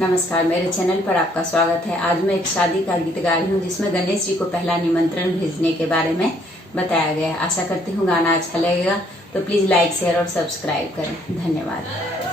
नमस्कार, मेरे चैनल पर आपका स्वागत है। आज मैं एक शादी का गीत गा रही हूँ जिसमें गणेश जी को पहला निमंत्रण भेजने के बारे में बताया गया है। आशा करती हूँ गाना अच्छा लगेगा, तो प्लीज लाइक, शेयर और सब्सक्राइब करें। धन्यवाद।